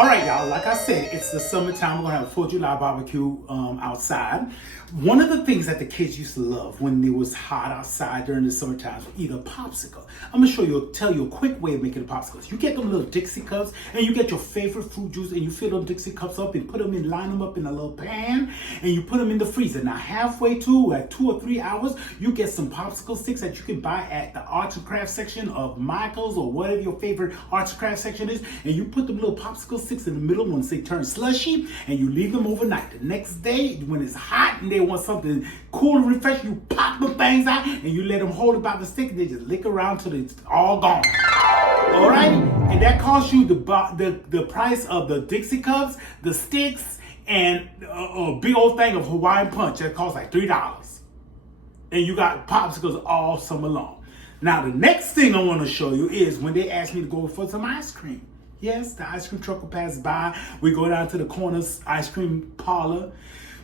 All right, y'all, like I said, it's the summertime. We're going to have a 4th of July barbecue outside. One of the things that the kids used to love when it was hot outside during the summertime was either a popsicle. I'm going to tell you a quick way of making the popsicles. You get them little Dixie cups and you get your favorite fruit juice and you fill them Dixie cups up and line them up in a little pan and you put them in the freezer. Now, halfway to, at 2 or 3 hours, you get some popsicle sticks that you can buy at the arts and crafts section of Michael's or whatever your favorite arts and crafts section is, and you put the little popsicle sticks in the middle once they turn slushy and you leave them overnight. The next day, when it's hot and they want something cool and refreshing, you pop the things out and you let them hold it by the stick and they just lick around till it's all gone. All right? And that costs you the price of the Dixie cups, the sticks, and a big old thing of Hawaiian Punch that costs like $3. And you got popsicles all summer long. Now, the next thing I want to show you is when they ask me to go for some ice cream. Yes, the ice cream truck will pass by. We go down to the corner ice cream parlor.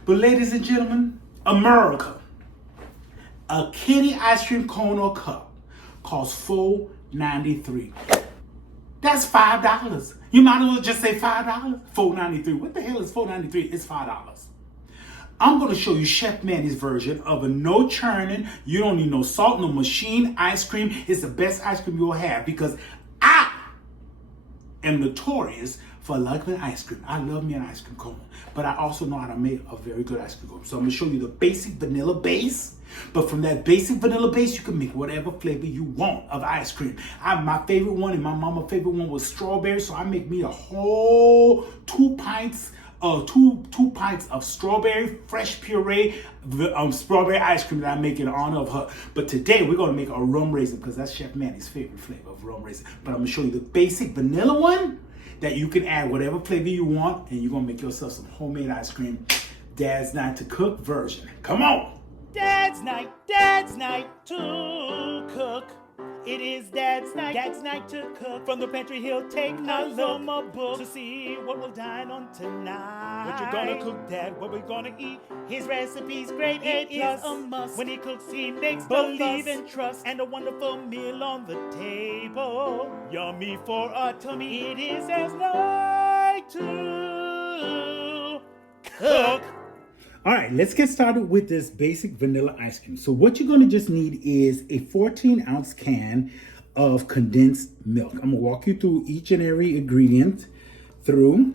But ladies and gentlemen, America, a kitty ice cream cone or cup costs $4.93. That's $5. You might as well just say $5. $4.93. What the hell is $4.93? It's $5. I'm going to show you Chef Manny's version of a no churning, you don't need no salt, no machine ice cream. It's the best ice cream you'll have because I am notorious for liking ice cream. I love me an ice cream cone, but I also know how to make a very good ice cream cone. So I'm going to show you the basic vanilla base, but from that basic vanilla base, you can make whatever flavor you want of ice cream. My favorite one and my mama's favorite one was strawberry, so I make me a whole 2 pints of strawberry fresh puree strawberry ice cream that I make in honor of her. But today we're going to make a rum raisin because that's Chef Manny's favorite flavor of rum raisin. But I'm going to show you the basic vanilla one that you can add whatever flavor you want and you're going to make yourself some homemade ice cream. Dadznight2cook version. Come on. Dadznight2cook. It is Dadznight2cook. From the pantry he'll take a look from a book to see what we'll dine on tonight. What you gonna cook, Dad? What we gonna eat? His recipe's great, it is a must. When he cooks, he makes believe and trust, and a wonderful meal on the table. Yummy for a tummy. It is Dadznight2cook. All right, let's get started with this basic vanilla ice cream. So what you're going to just need is a 14-ounce can of condensed milk. I'm going to walk you through each and every ingredient and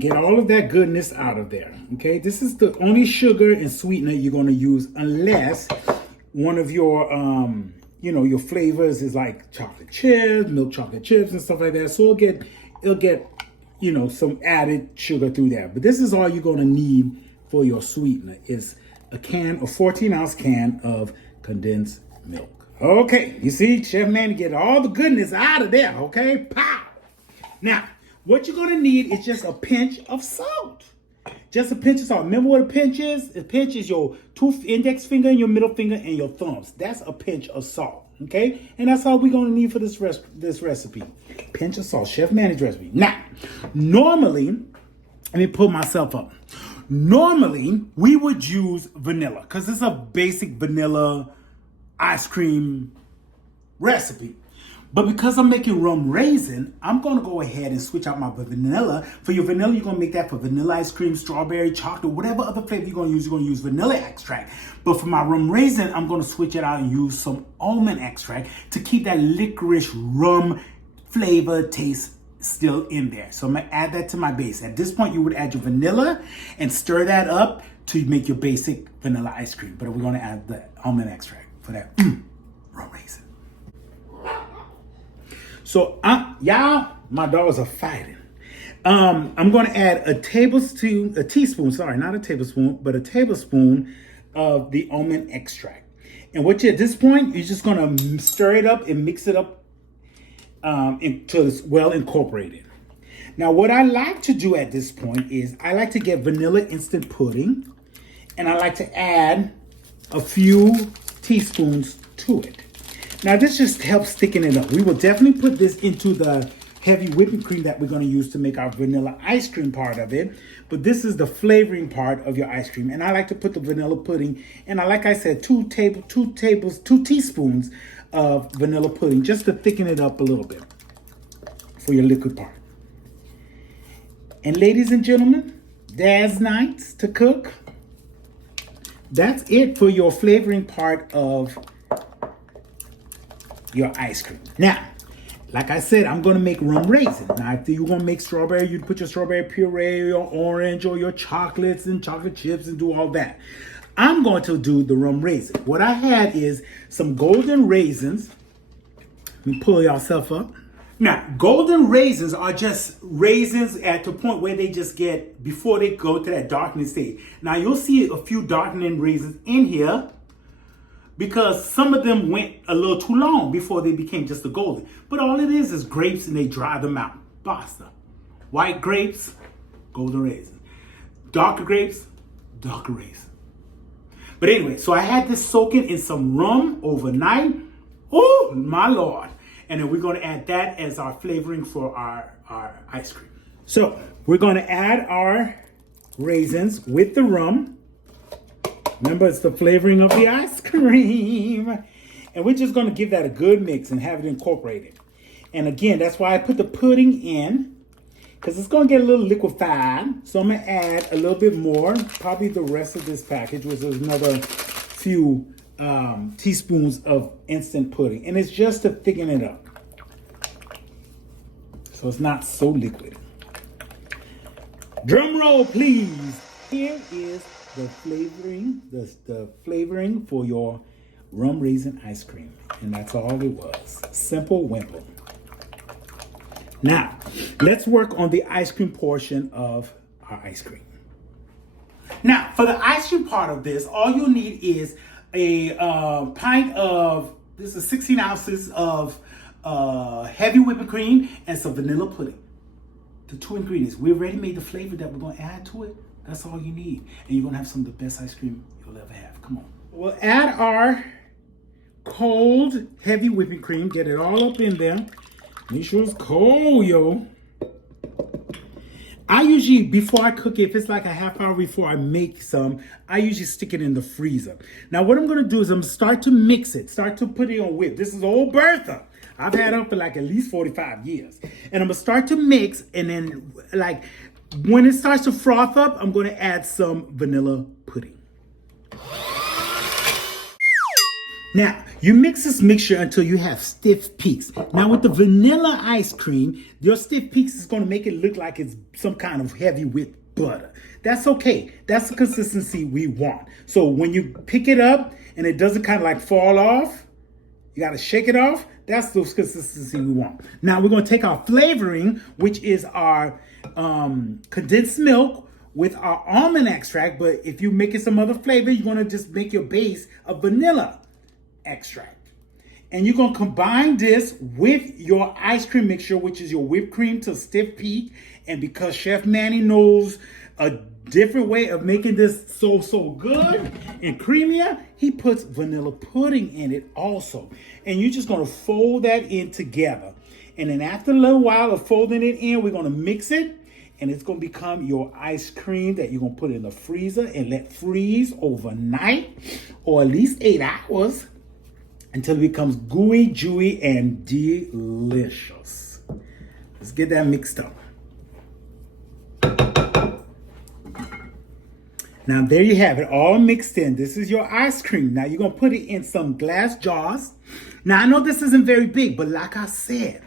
get all of that goodness out of there, okay? This is the only sugar and sweetener you're going to use unless one of your, your flavors is like chocolate chips, milk chocolate chips and stuff like that. So it'll get some added sugar through there. But this is all you're going to need for your sweetener is a 14-ounce can of condensed milk. Okay, you see, Chef Manny get all the goodness out of there, okay? Pow! Now, what you're going to need is just a pinch of salt. Just a pinch of salt. Remember what a pinch is? A pinch is your index finger and your middle finger and your thumbs. That's a pinch of salt, okay? And that's all we're going to need for this recipe. Pinch of salt, Chef Manny's recipe. Now, normally, let me pull myself up. Normally, we would use vanilla because it's a basic vanilla ice cream recipe. But because I'm making rum raisin, I'm going to go ahead and switch out my vanilla. For your vanilla, you're going to make that for vanilla ice cream, strawberry, chocolate, whatever other flavor you're going to use vanilla extract. But for my rum raisin, I'm going to switch it out and use some almond extract to keep that licorice rum flavor taste still in there. So I'm going to add that to my base. At this point, you would add your vanilla and stir that up to make your basic vanilla ice cream. But we're going to add the almond extract for that rum raisin. So, y'all, my dogs are fighting. I'm going to add a tablespoon of the almond extract. And at this point, you're just going to stir it up and mix it up until it's well incorporated. Now, what I like to do at this point is I like to get vanilla instant pudding, and I like to add a few teaspoons to it. Now, this just helps thicken it up. We will definitely put this into the heavy whipping cream that we're going to use to make our vanilla ice cream part of it. But this is the flavoring part of your ice cream. And I like to put the vanilla pudding, and like I said, 2 teaspoons of vanilla pudding just to thicken it up a little bit for your liquid part. And ladies and gentlemen, Dadznight2cook. That's it for your flavoring part of your ice cream. Now, like I said, I'm going to make rum raisin. Now, if you're going to make strawberry, you put your strawberry puree, your orange, or your chocolates and chocolate chips and do all that. I'm going to do the rum raisin. What I had is some golden raisins. Let me pull yourself up. Now, golden raisins are just raisins at the point where they just get, before they go to that darkening stage. Now, you'll see a few darkening raisins in here because some of them went a little too long before they became just the golden. But all it is grapes and they dry them out. Basta. White grapes, golden raisin. Darker grapes, darker raisin. But anyway, so I had this soaking in some rum overnight. Oh, my Lord. And then we're going to add that as our flavoring for our ice cream. So we're going to add our raisins with the rum. Remember, it's the flavoring of the ice cream. And we're just going to give that a good mix and have it incorporated. And again, that's why I put the pudding in, because it's going to get a little liquefied. So I'm going to add a little bit more, probably the rest of this package, which is another few teaspoons of instant pudding, and it's just to thicken it up so it's not so liquid. Drum roll, please. Here is the flavoring, the flavoring for your rum raisin ice cream, and that's all it was. Simple wimple. Now let's work on the ice cream portion of our ice cream. Now for the ice cream part of this, all you'll need is a pint of, this is 16 ounces of heavy whipping cream and some vanilla pudding. The two ingredients. We already made the flavor that we're going to add to it. That's all you need. And you're going to have some of the best ice cream you'll ever have. Come on. We'll add our cold heavy whipping cream. Get it all up in there. Make sure it's cold, yo. I usually, before I cook it, if it's like a half hour before I make some, I usually stick it in the freezer. Now, what I'm going to do is I'm going to start to mix it, start to put it on whip. This is old Bertha. I've had her for like at least 45 years. And I'm going to start to mix, and then like when it starts to froth up, I'm going to add some vanilla pudding. Now, you mix this mixture until you have stiff peaks. Now, with the vanilla ice cream, your stiff peaks is going to make it look like it's some kind of heavy whipped butter. That's okay. That's the consistency we want. So when you pick it up and it doesn't kind of like fall off, you got to shake it off. That's the consistency we want. Now, we're going to take our flavoring, which is our condensed milk with our almond extract. But if you're making some other flavor, you're going to just make your base of vanilla extract, and you're going to combine this with your ice cream mixture, which is your whipped cream to stiff peak. And because Chef Manny knows a different way of making this so good and creamier, he puts vanilla pudding in it also. And you're just going to fold that in together, and then after a little while of folding it in, we're going to mix it, and it's going to become your ice cream that you're going to put in the freezer and let freeze overnight, or at least 8 hours, until it becomes gooey, dewy, and delicious. Let's get that mixed up. Now there you have it, all mixed in. This is your ice cream. Now you're going to put it in some glass jars. Now I know this isn't very big, but like I said,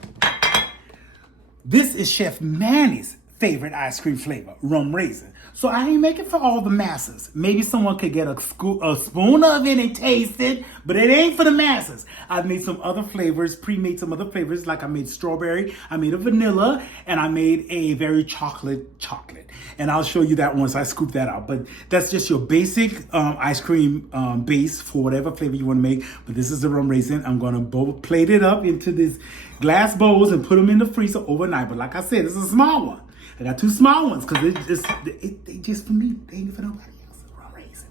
this is Chef Manny's favorite ice cream flavor, rum raisin. So I ain't making for all the masses. Maybe someone could get a spoon of it and taste it, but it ain't for the masses. I've made some other flavors, pre-made some other flavors, like I made strawberry, I made a vanilla, and I made a very chocolate. And I'll show you that once I scoop that out. But that's just your basic ice cream base for whatever flavor you want to make. But this is the rum raisin. I'm going to plate it up into these glass bowls and put them in the freezer overnight. But like I said, this is a small one. I got two small ones because they just for me. They ain't for nobody else. Rum raisin.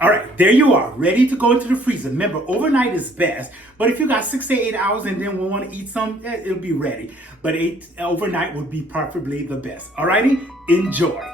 All right, there you are, ready to go into the freezer. Remember, overnight is best, but if you got 6 to 8 hours and then we want to eat some, it'll be ready. But overnight would be preferably the best. All righty, enjoy.